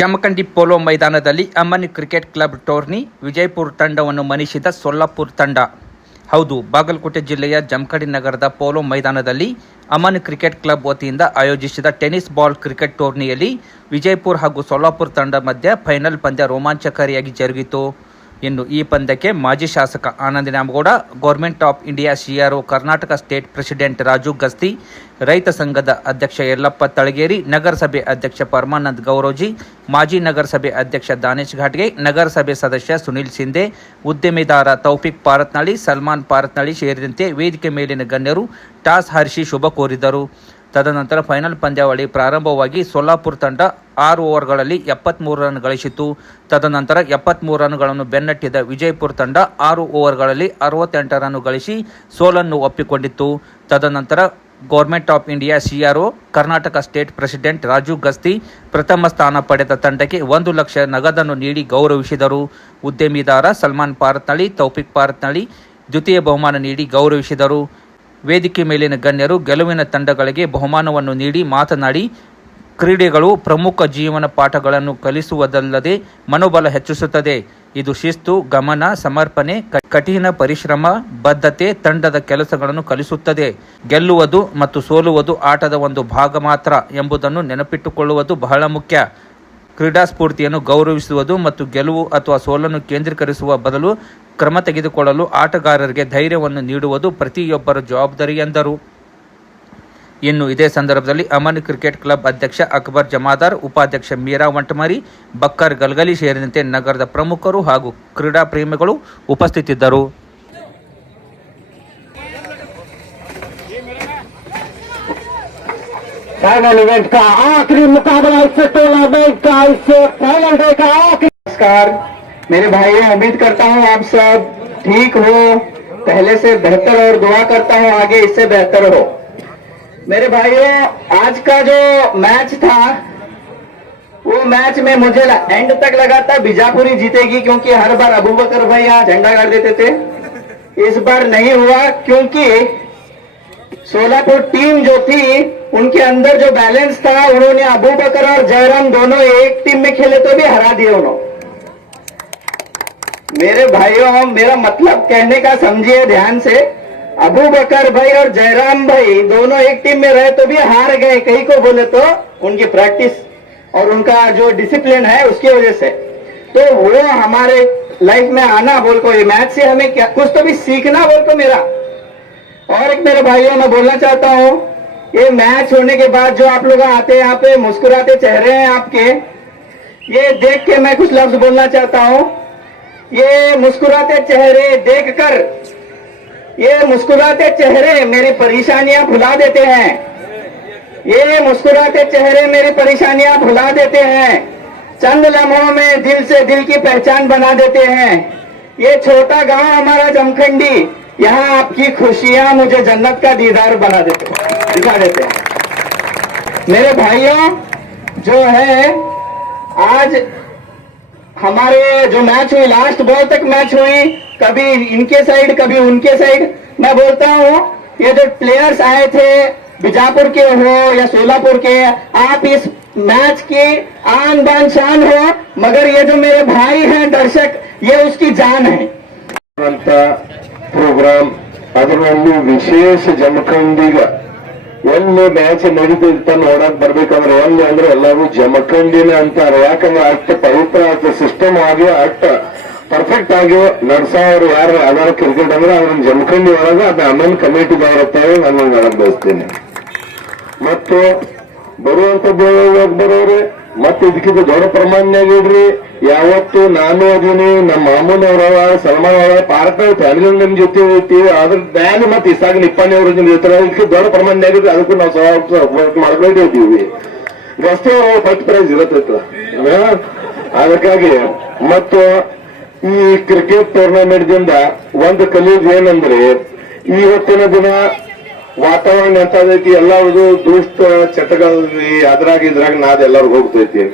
Jamkhandi polo ಮೈದಾನದಲ್ಲಿ ಅಮ್ಮನ್ cricket club tourney Vijayapura ತಂಡವನ್ನು ಮಣಿಸಿದ ಸೊಲ್ಲಾಪುರ ತಂಡ. ಹೌದು, ಬಾಗಲಕೋಟೆ ಜಿಲ್ಲೆಯ ಜಮಖಂಡಿ ನಗರದ ಪೋಲೋ ಮೈದಾನದಲ್ಲಿ ಅಮ್ಮನ್ ಕ್ರಿಕೆಟ್ ಕ್ಲಬ್ ವತಿಯಿಂದ ಆಯೋಜಿಸಿದ ಟೆನ್ನಿಸ್ ಬಾಲ್ ಕ್ರಿಕೆಟ್ ಟೂರ್ನಿಯಲ್ಲಿ ವಿಜಯಪುರ ಹಾಗೂ ಸೊಲ್ಲಾಪುರ ತಂಡ ಮಧ್ಯೆ ಫೈನಲ್ ಪಂದ್ಯ ರೋಮಾಂಚಕಾರಿಯಾಗಿ ಜರುಗಿತು. ಇನ್ನು ಈ ಪಂದ್ಯಕ್ಕೆ ಮಾಜಿ ಶಾಸಕ Ananda Nyamagouda, government of India CRO, Karnataka state president Raju Gasti, ರೈತ ಸಂಘದ ಅಧ್ಯಕ್ಷ ಯಲ್ಲಪ್ಪ ತಳಗೇರಿ, ನಗರಸಭೆ ಅಧ್ಯಕ್ಷ ಪರಮಾನಂದ್ ಗೌರೋಜಿ, ಮಾಜಿ ನಗರಸಭೆ ಅಧ್ಯಕ್ಷ ದಾನೇಶ್ ಘಾಟ್ಗೆ, ನಗರಸಭೆ ಸದಸ್ಯ ಸುನಿಲ್ ಸಿಂಧೆ, ಉದ್ಯಮಿದಾರ ತೌಫಿಕ್ ಪಾರತ್ನಳ್ಳಿ, ಸಲ್ಮಾನ್ ಪಾರತ್ನಳ್ಳಿ ಸೇರಿದಂತೆ ವೇದಿಕೆ ಮೇಲಿನ ಗಣ್ಯರು ಟಾಸ್ ಹಾರಿಸಿ ಶುಭ ಕೋರಿದರು. ತದನಂತರ ಫೈನಲ್ ಪಂದ್ಯಾವಳಿ ಪ್ರಾರಂಭವಾಗಿ ಸೊಲ್ಲಾಪುರ ತಂಡ 6 ಓವರ್ಗಳಲ್ಲಿ 73 ರನ್ ಗಳಿಸಿತು. ತದನಂತರ 73 ರನ್ಗಳನ್ನು ಬೆನ್ನಟ್ಟಿದ ವಿಜಯಪುರ ತಂಡ 6 ಓವರ್ಗಳಲ್ಲಿ 68 ರನ್ ಗಳಿಸಿ ಸೋಲನ್ನು ಒಪ್ಪಿಕೊಂಡಿತ್ತು. ತದನಂತರ government of India CRO, Karnataka state president Raju Gasti ಪ್ರಥಮ ಸ್ಥಾನ ಪಡೆದ ತಂಡಕ್ಕೆ 1 ಲಕ್ಷ ನಗದನ್ನು ನೀಡಿ ಗೌರವಿಸಿದರು. ಉದ್ಯಮಿದಾರ ಸಲ್ಮಾನ್ ಪಾರತ್ನಳ್ಳಿ, ತೌಫಿಕ್ ಪಾರತ್ನಳ್ಳಿ ದ್ವಿತೀಯ ಬಹುಮಾನ ನೀಡಿ ಗೌರವಿಸಿದರು. ವೇದಿಕೆ ಮೇಲಿನ ಗಣ್ಯರು ಗೆಲುವಿನ ತಂಡಗಳಿಗೆ ಬಹುಮಾನವನ್ನು ನೀಡಿ ಮಾತನಾಡಿ, ಕ್ರೀಡೆಗಳು ಪ್ರಮುಖ ಜೀವನ ಪಾಠಗಳನ್ನು ಕಲಿಸುವುದಲ್ಲದೆ ಮನೋಬಲ ಹೆಚ್ಚಿಸುತ್ತದೆ. ಇದು ಶಿಸ್ತು, ಗಮನ, ಸಮರ್ಪಣೆ, ಕಠಿಣ ಪರಿಶ್ರಮ, ಬದ್ಧತೆ, ತಂಡದ ಕೆಲಸಗಳನ್ನು ಕಲಿಸುತ್ತದೆ. ಗೆಲ್ಲುವುದು ಮತ್ತು ಸೋಲುವುದು ಆಟದ ಒಂದು ಭಾಗ ಮಾತ್ರ ಎಂಬುದನ್ನು ನೆನಪಿಟ್ಟುಕೊಳ್ಳುವುದು ಬಹಳ ಮುಖ್ಯ. ಕ್ರೀಡಾ ಸ್ಫೂರ್ತಿಯನ್ನು ಗೌರವಿಸುವುದು ಮತ್ತು ಗೆಲುವು ಅಥವಾ ಸೋಲನ್ನು ಕೇಂದ್ರೀಕರಿಸುವ ಬದಲು ಕ್ರಮ ತೆಗೆದುಕೊಳ್ಳಲು ಆಟಗಾರರಿಗೆ ಧೈರ್ಯವನ್ನು ನೀಡುವುದು ಪ್ರತಿಯೊಬ್ಬರ ಜವಾಬ್ದಾರಿ ಎಂದರು. ಇನ್ನು ಇದೇ ಸಂದರ್ಭದಲ್ಲಿ ಅಮ್ಮನ್ ಕ್ರಿಕೆಟ್ ಕ್ಲಬ್ ಅಧ್ಯಕ್ಷ ಅಕ್ಬರ್ ಜಮಾದಾರ್, ಉಪಾಧ್ಯಕ್ಷ ಮೀರಾ ವಂಟಮರಿ, ಬಕ್ಕರ್ ಗಲ್ಗಲಿ ಸೇರಿದಂತೆ ನಗರದ ಪ್ರಮುಖರು ಹಾಗೂ ಕ್ರೀಡಾ ಪ್ರೇಮಿಗಳು ಉಪಸ್ಥಿತಿದ್ದರು. फाइनल इवेंट का आखिरी मुकाबला इससे टूर्नामेंट का इससे फाइनल डे का आखिरी। नमस्कार मेरे भाइयों, उम्मीद करता हूँ आप सब ठीक हो, पहले से बेहतर, और दुआ करता हूँ आगे इससे बेहतर हो। मेरे भाइयों, आज का जो मैच था वो मैच में मुझे एंड तक लगा था बीजापुरी जीतेगी, क्योंकि हर बार अबूबकर भाई यहाँ झंडा गाड़ देते थे। इस बार नहीं हुआ, क्योंकि सोलापुर टीम जो थी उनके अंदर जो बैलेंस था, उन्होंने अबूबकर और जयराम दोनों एक टीम में खेले तो भी हरा दिए उन्होंने। मेरे भाइयों, मेरा मतलब कहने का समझिए ध्यान से, अबूबकर भाई और जयराम भाई दोनों एक टीम में रहे तो भी हार गए। कहीं को बोले तो उनकी प्रैक्टिस और उनका जो डिसिप्लिन है उसकी वजह से। तो वो हमारे लाइफ में आना बोल को, ये मैच से हमें क्या कुछ तो भी सीखना बोल को मेरा। और एक मेरे भाइयों, मैं बोलना चाहता हूँ, ये मैच होने के बाद जो आप लोग आते हैं यहाँ पे, मुस्कुराते चेहरे हैं आपके, ये देख के मैं कुछ लफ्ज बोलना चाहता हूँ। ये मुस्कुराते चेहरे देखकर, ये मुस्कुराते चेहरे मेरी परेशानियां भुला देते हैं। ये मुस्कुराते चेहरे मेरी परेशानियां भुला देते हैं, चंद लम्हों में दिल से दिल की पहचान बना देते हैं। ये छोटा गांव हमारा जमखंडी, यहाँ आपकी खुशियां मुझे जन्नत का दीदार बना देते, दिखा देते हैं। मेरे भाइयों, जो है आज हमारे जो मैच हुई, लास्ट बॉल तक मैच हुई, कभी इनके साइड कभी उनके साइड। मैं बोलता हूँ, ये जो प्लेयर्स आए थे, बीजापुर के हो या सोलापुर के, आप इस मैच की आन बान शान हो, मगर ये जो मेरे भाई हैं दर्शक, ये उसकी जान है। ಪ್ರೋಗ್ರಾಮ್ ಅದರಲ್ಲೂ ವಿಶೇಷ ಜಮಖಂಡಿಗ ಒಂದು ಮ್ಯಾಚ್ ನಡೀತಿರ್ತ ನೋಡಕ್ ಬರ್ಬೇಕಂದ್ರೆ ಒಂದು ಅಂದ್ರೆ ಎಲ್ಲರೂ ಜಮಖಂಡಿನ ಅಂತಾರೆ. ಯಾಕಂದ್ರೆ ಅಷ್ಟು ಪವಿತ್ರ, ಅಷ್ಟು ಸಿಸ್ಟಮ್ ಆಗಿ, ಅಷ್ಟು ಪರ್ಫೆಕ್ಟ್ ಆಗಿ ನಡ್ಸೋರು ಯಾರು ಅದಾರ ಕ್ರಿಕೆಟ್ ಅಂದ್ರೆ ಅವ್ರ ಜಮಖಂಡಿ ಒಳಗ ಅದು ಅಮ್ಮನ್ ಕಮಿಟಿದವ್ರತ್ತಾವೆ ನಾನು ಹೇಳಕ್ ಬಯಸ್ತೇನೆ. ಮತ್ತು ಬರುವಂತ ಬರೋರು ಮತ್ತೆ ಇದಕ್ಕಿಂತ ದೊಡ್ಡ ಪ್ರಮಾಣನಾಗ ಇಡ್ರಿ. ಯಾವತ್ತು ನಾನು ಅದೀನಿ, ನಮ್ಮ ಮಾಮೂನವ್ರವ, ಸಲ್ಮಾನ್ ಅವರ, ಪಾರ್ಟ್ನ ಫ್ಯಾಮಿಲಿ ನಿಮ್ ಜೊತೆ ಇರ್ತೀವಿ. ಅದ್ರ ಬ್ಯಾನ್ ಮತ್ತೆ ಇಸಾಗ ನಿಪ್ಪಾಣಿ ಅವ್ರ ಜೊತೆ ಇರ್ತಾರೆ. ಇದಕ್ಕೆ ದೊಡ್ಡ ಪ್ರಮಾಣನಾಗಿದ್ರೆ ಅದಕ್ಕೂ ನಾವು ಸಪೋರ್ಟ್ ಮಾಡ್ಕೊಂಡೇ ಇದ್ದೀವಿ. ರಸ್ತೆ ಫಸ್ಟ್ ಪ್ರೈಸ್ ಇರತ್ತ. ಅದಕ್ಕಾಗಿ ಮತ್ತು ಈ ಕ್ರಿಕೆಟ್ ಟೂರ್ನಮೆಂಟ್ ದಿಂದ ಒಂದು ಕಲಿಯೋದು ಏನಂದ್ರೆ, ಇವತ್ತಿನ ದಿನ ವಾತಾವರಣ ಎಂತದೈತಿ, ಎಲ್ಲರದು ದುಷ್ಟ ಚಟಗಳಲ್ಲಿ ಅದ್ರಾಗ ಇದ್ರಾಗ ನಾದ್ ಎಲ್ಲರಿಗೂ ಹೋಗ್ತೈತಿ.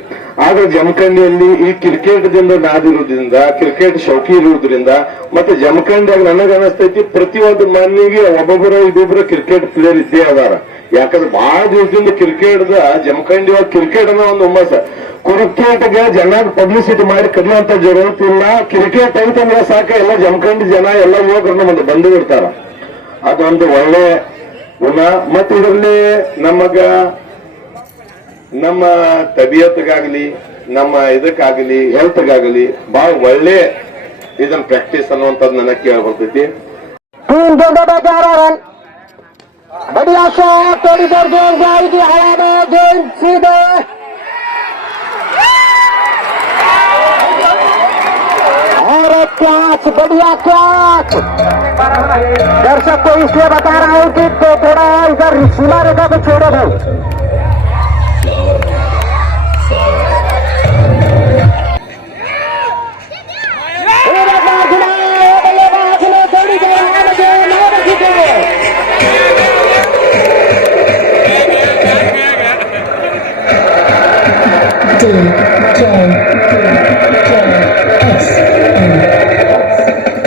ಆದ್ರೆ ಜಮಖಂಡಿಯಲ್ಲಿ ಈ ಕ್ರಿಕೆಟ್ ದಿಂದ ನಾದಿರೋದ್ರಿಂದ, ಕ್ರಿಕೆಟ್ ಶೌಕಿ ಇರುವುದರಿಂದ, ಮತ್ತೆ ಜಮಖಂಡಿಯಾಗ ನನಗ ಅನಿಸ್ತೈತಿ ಪ್ರತಿಯೊಂದು ಮನೆಗೆ ಒಬ್ಬೊಬ್ಬರ ಇದೊಬ್ಬರ ಕ್ರಿಕೆಟ್ ಪ್ಲೇಯರ್ ಇದ್ದೇ ಅದಾರ. ಯಾಕಂದ್ರೆ ಬಹಳ ದಿವಸದಿಂದ ಕ್ರಿಕೆಟ್ದ ಜಮಖಂಡಿ ಒಳಗೆ ಕ್ರಿಕೆಟ್ ಅನ್ನೋ ಒಂದು ಹುಮ್ಮಸ. ಕ್ರಿಕೆಟ್ಗೆ ಜನ ಪಬ್ಲಿಸಿಟಿ ಮಾಡಿ ಕಡಿಯುವಂತ ಜರುರತ್ತಿಲ್ಲ. ಕ್ರಿಕೆಟ್ ಐತಂದ್ರೆ ಸಾಕ ಎಲ್ಲ ಜಮಖಂಡಿ ಜನ ಎಲ್ಲ ಯುವಕರನ್ನ ಮುಂದೆ ಬಂದು ಬಿಡ್ತಾರ. ಅದೊಂದು ಒಳ್ಳೆ ಗುಣ. ಮತ್ತು ಇದರಲ್ಲಿ ನಮ್ಮ ತಬಿಯತ್ಗಾಗ್ಲಿ ನಮ್ಮ ಇದಕ್ಕಾಗಲಿ ಹೆಲ್ತ್ಗಾಗಲಿ ಬಹಳ ಒಳ್ಳೆ ಇದನ್ನ ಪ್ರಾಕ್ಟೀಸ್ ಅನ್ನುವಂಥದ್ದು ನನಗೆ ಕೇಳಿ ಬರ್ತೈತಿ. बढ़िया शॉट थोड़ी देर गेंद जाएगी हवा में, गेंद सीधे और एक कैच, बढ़िया कैच। दर्शक को इसलिए बता रहा हूं कि तो थोड़ा इधर सीमा रेखा को छोड़ो भाई।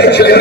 Actually,